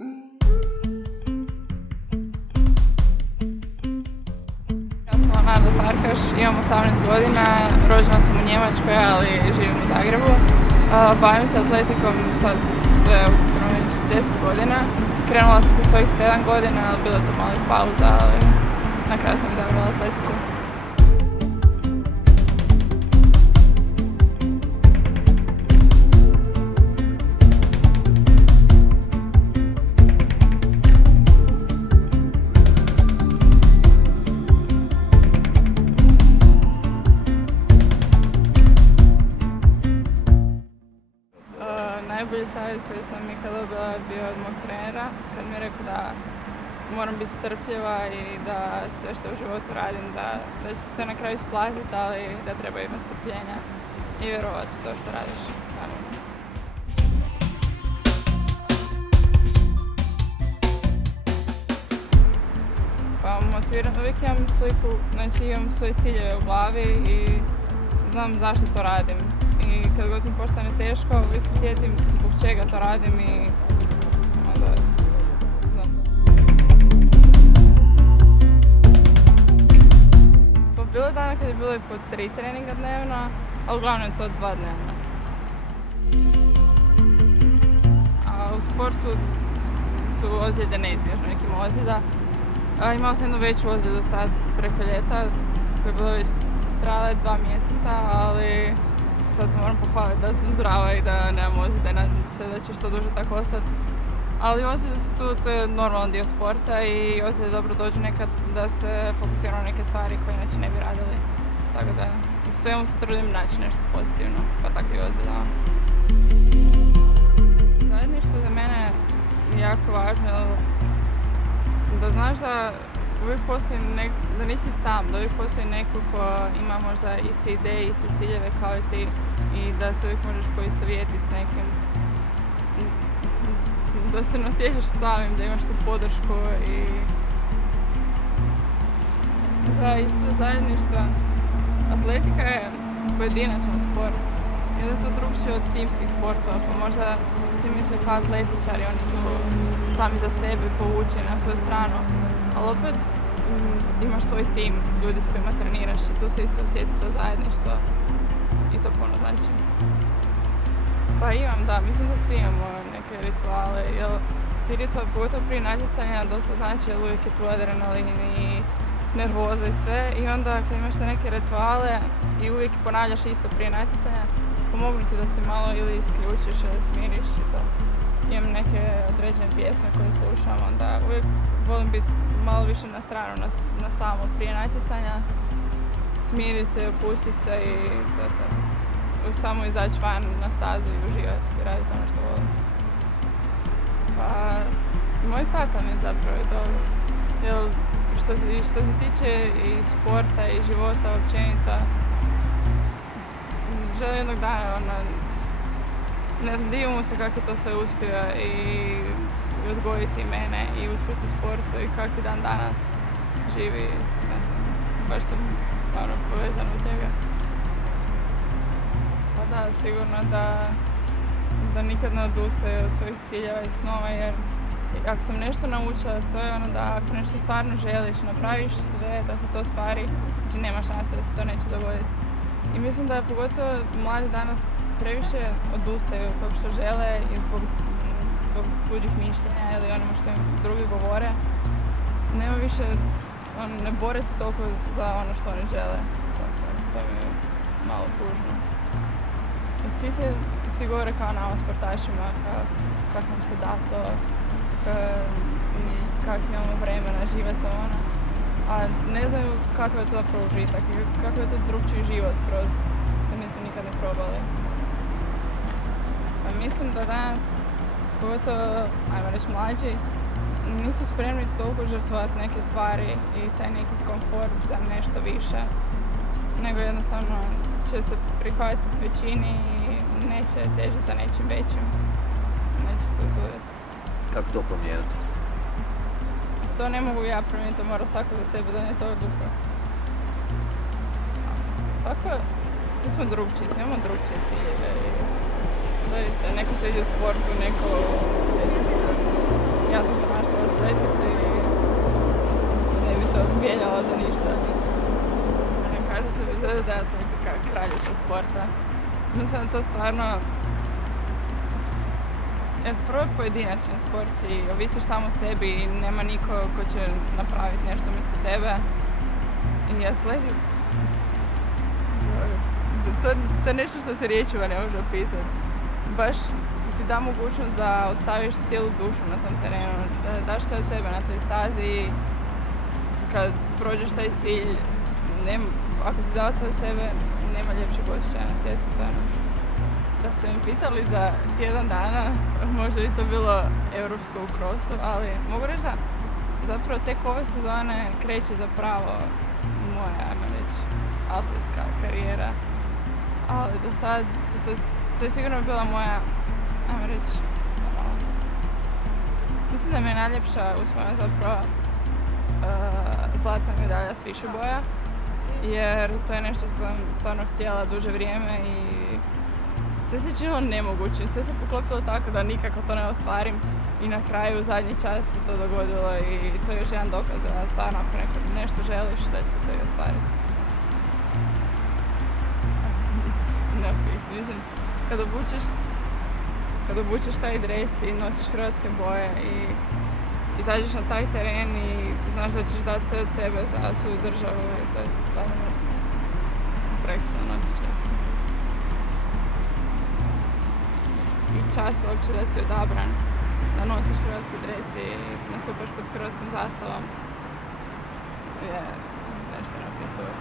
Ja sam Leonardo Farkaš, imam 18 godina, rođena sam u Njemačkoj, ali živim u Zagrebu. Bavim se atletikom sad sve ukupno već 10 godina. Krenula sam sa svojih 7 godina, ali bilo je to malih pauza, ali na kraju sam izabrala atletiku. Najbolji savjet koji sam ikad dobila je bio od mog trenera, kad mi je rekao da moram biti strpljiva i da sve što u životu radim, da će se sve na kraju isplatiti, ali da treba imati strpljenja i vjerovati u to što radiš. Pa motiviram, uvijek imam sliku, znači imam svoje ciljeve u glavi i znam zašto to radim. I kad god mi postane teško, uvijek se sjetim zbog čega to radim i onda znam. Pa bilo je dana kad je bilo i po 3 treninga dnevno, ali uglavnom je to 2 dnevno. A u sportu su ozljede neizbježno, nekim ozljeda. Imala sam jednu veću ozljedu sad preko ljeta, koja je bila već trajala 2 mjeseca, ali sad se moram pohvaliti da sam zdrava i da nemam ozljede, nadam se da će što duže tako ostati. Ali ozljede su tu, to je normalan dio sporta i ozljede dobro dođu nekad da se fokusiramo na neke stvari koje inače ne bi radili. Tako da u svemu se trudim naći nešto pozitivno, pa tako i ozljedama. Zajedništvo za mene je jako važno, da znaš da uvijek postoji da nisi sam, da uvijek postoji neko ko ima možda iste ideje, iste ciljeve kao i ti i da se uvijek možeš poistovjetiti s nekim. Da se ne osjećaš samim, da imaš tu podršku i da isto zajedništva. Atletika je pojedinačan sport i da je to drugčije od timskih sportova, pa možda svi misle kao atletičari, oni su sami za sebe povučeni na svoju stranu, ali opet imaš svoj tim ljudi s kojima treniraš i tu se isto osjeti to zajedništvo i to puno znači. Pa imam, da, mislim da svi imamo neke rituale, jer ti rituali, pogotovo prije natjecanja, dosta znači, jer uvijek je tu adrenalin i nervoza i sve i onda kad imaš te neke rituale i uvijek ponavljaš isto prije natjecanja, pomognu ti da se malo ili isključiš ili smiriš i to. Imam neke određene pjesme koje slušam, onda uvijek volim biti malo više na stranu, na samo prije natjecanja, smirit se, opustit se i to. Samo izaći van na stazu i uživati i raditi ono što volim. Pa, moj tata mi je zapravo idol, jer što se tiče i sporta i života općenito, želim jednog dana, ne znam, divim mu se kako je to sve uspio i odgojiti mene i uspjeti u sportu i kako je dan danas živi, ne znam, baš sam povezan od njega. Pa da, sigurno da nikad ne odustaje od svojih ciljeva i snova, jer ako sam nešto naučila, to je ono da ako nešto stvarno želiš, napraviš sve da se to stvari, znači nema šanse da se to neće dogoditi. I mislim da pogotovo mladi danas previše odustaju od tog što žele i zbog tuđih mišljenja ili onima što im drugi govore. Nema više, ne bore se toliko za ono što oni žele. To mi je malo tužno. I svi govore kao nama sportašima, kako nam se da to, kako imamo vremena živjeti sa ono. A ne znaju kako je to zapravo užitak i kako je to drugčiji život skroz, to nisu nikad ne probali. Pa mislim da danas, pogotovo, ajmo reći mlađi, nisu spremni toliko žrtvovati neke stvari i taj neki komfort za nešto više, nego jednostavno će se prihvatiti većini i neće težiti za nečim većim, neće se usuditi. Kako to promijeniti? To ne mogu ja promijeniti, to mora svako za sebe donijeti odluku. Svi smo drugčiji, svi imamo drugčije ciljeve. To je isto, neko se vidi u sportu, neko... Ja prošle su epizode da je atletika kraljica sporta. Mislim da to stvarno je prvo pojedinačni sport i ovisiš samo o sebi i nema niko ko će napraviti nešto umjesto tebe. I atletika... To je nešto što se riječima ne može opisati. Baš ti da mogućnost da ostaviš cijelu dušu na tom terenu, da daš sve od sebe na toj stazi i kad prođeš taj cilj, ako si dao sve od sebe, nema ljepšeg osjećaja na svijetu, stvarno. Da ste me pitali za tjedan dana, možda bi to bilo europsko u krosu, ali mogu reći da zapravo tek ove sezone kreće zapravo moja, ajmo reći, atletska karijera. Ali do sad to je sigurno bila moja, ajmo reći, mislim da mi je najljepša uspomena zapravo zlatna medalja s više boja, jer to je nešto što sam stvarno htjela duže vrijeme i sve se činilo nemogućim, sve se poklopilo tako da nikako to ne ostvarim i na kraju u zadnji čas se to dogodilo i to je još jedan dokaz da stvarno ako nešto želiš da će se to i ostvariti. Mislim, kad obučeš taj dres i nosiš hrvatske boje i izađeš na taj teren i znaš da ćeš dati sve od sebe za svoju državu i to je stvarno prekrasno osjećaj. I čast uopće da si odabran, da nosiš hrvatski dres i nastupaš pod hrvatskom zastavom je nešto neopisivo.